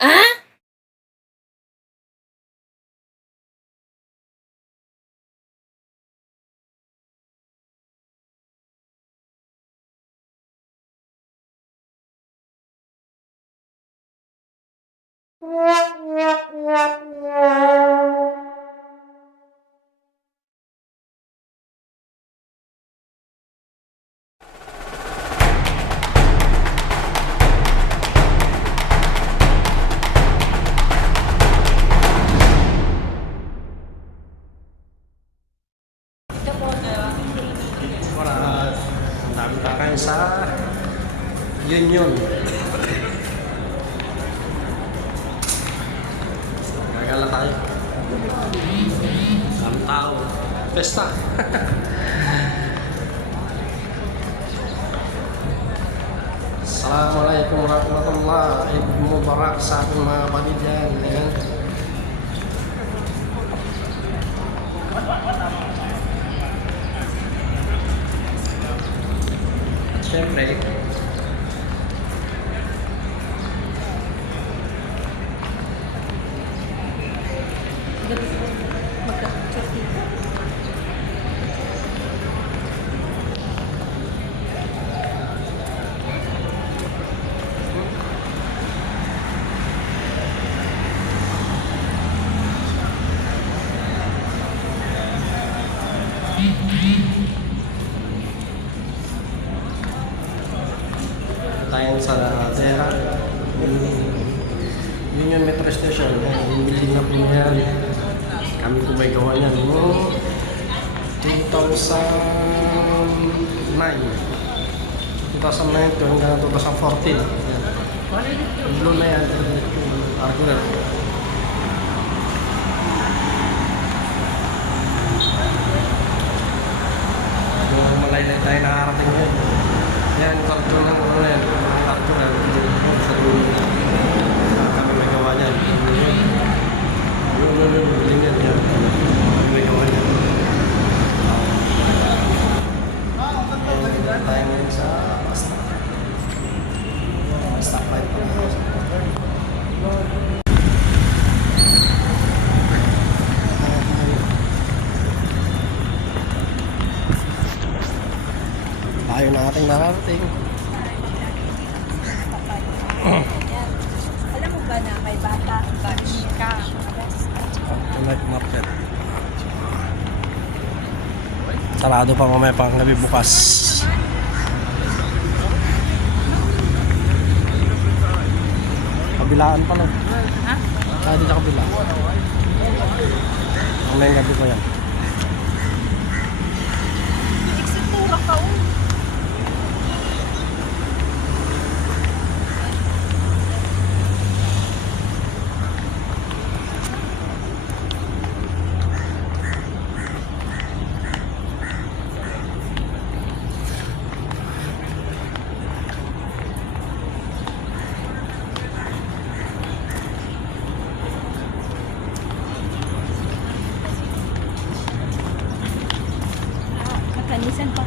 Ah? Para ang dami kakain sa Union. Gagala tayo. Ang tao. Pesta. Assalamualaikum warahmatullahi wabarakatuh sa ating mga kapatid yan. Ayan. At syempre, tayo sa Zera. Union Metro Station. Yung building na po yan. Kami po may gawa niyan. No? 2009. 2009 to hanggang 2014. Yan. Yung blue na yan. Arguner. Yung malaylay tayo nakarating ngayon. Yan, karton ng ano yan. Karton na. Sa dulo. Kami may gawa niyan. Yung building yan. Kami may gawa niyan. Tayo ngayon sa Basta. Basta 5 pa. Tayo na ating nakarating. Alam mo ba na may bata, batch ka? Night market. Sarado pa mamaya pang gabi bukas. Kabilaan pa lang. Ha? Ah, di na kabila. Mamaya gabi pa yan. Eksentura ka o. Nakanisan pa.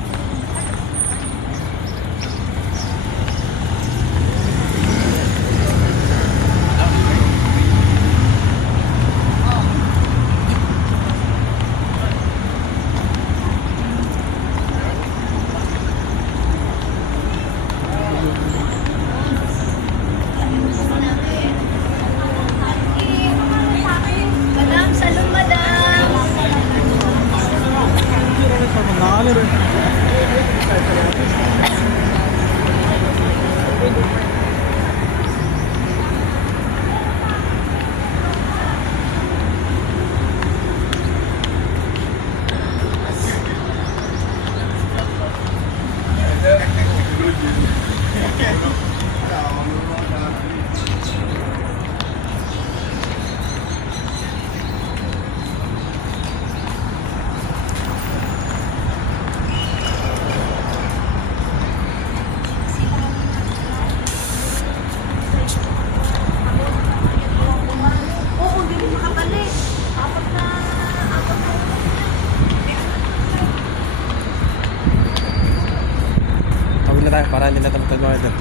Madam, salon madam. Oo, hindi mo makabalik. Apat na. Tawid na tayo para hindi na tayo magkagawa ito.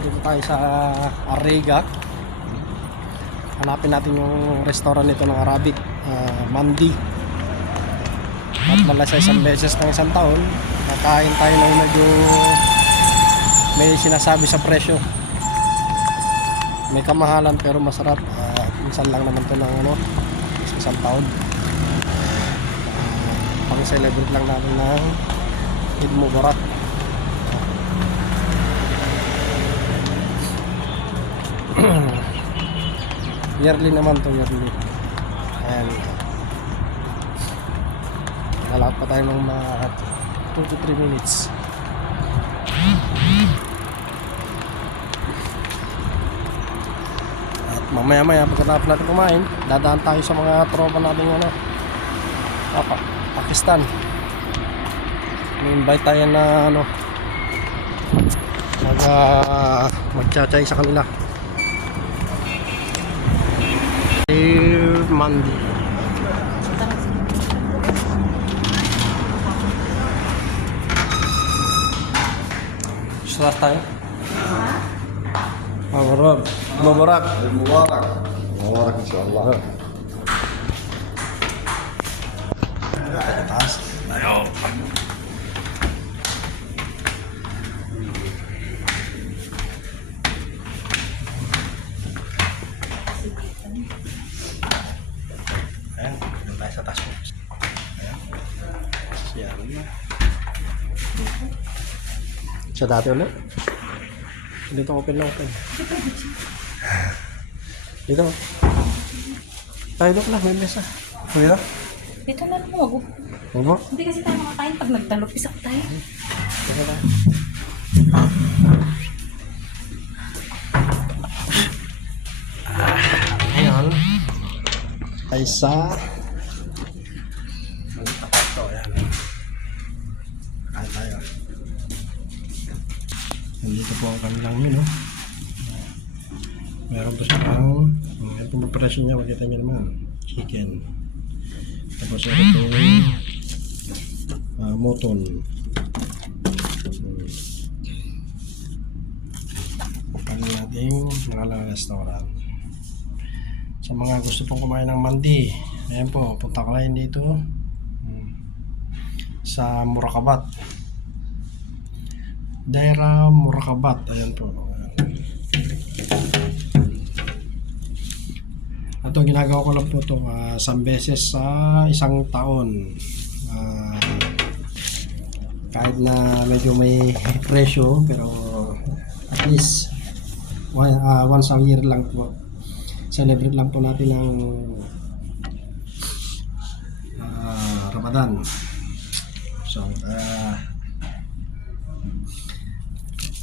dito tayo sa Arriga. Hanapin natin yung restaurant nito ng Arabic, Mandi. At mala sa isang beses ng isang taon, nakain tayo ng medyo may sinasabi sa presyo. May kamahalan pero masarap. Minsan lang naman ito ng sa isang taon. Pang-celebrate lang natin ng Eid Mubarak. Yearly naman to, yearly. Ayan. Nalakad pa tayo ng mga 2 to 3 minutes. At mamaya-maya pagkatapos natin kumain, dadaan tayo sa mga tropa natin Pakistan. May invite tayo na magchatay sa kanila. Mandi. Start tayo. Mubarak. Mubarak. المبارك مبارك ان شاء الله. Taas. Ayo. Ayan, doon tayo sa taas mo. Ayan. Siyan na. Siya dati ulit. Dito open na open. Dito. Tayo doon lang, may mesa. Dito? Dito na lang mo. Huwag mo? Hindi kasi tayo makakain pag nagtalupis ako tayo. Dito lang. Ngayon, ay sa magtapat to. Ayan. Kain tayo. Nandito po ang kanilang menu. Meron po siyang yan po preparasyon niya, makita niyo naman, chicken. Tapos ito yung moton. Ano natin mga restaurant. Sa mga gusto pong kumain ng mandi, ayan po, punta ka kayo dito sa Murakabat. Daira Murakabat, ayan po. Ito, ginagawa ko lang po ito isang beses sa isang taon. Kahit na medyo may presyo, pero at least once a year lang po. Celebrate lang po natin ang Ramadan. So,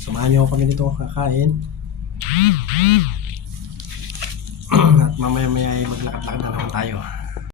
samahan niyo kami dito kakain. At mamaya-maya ay maglakad-lakad na naman tayo.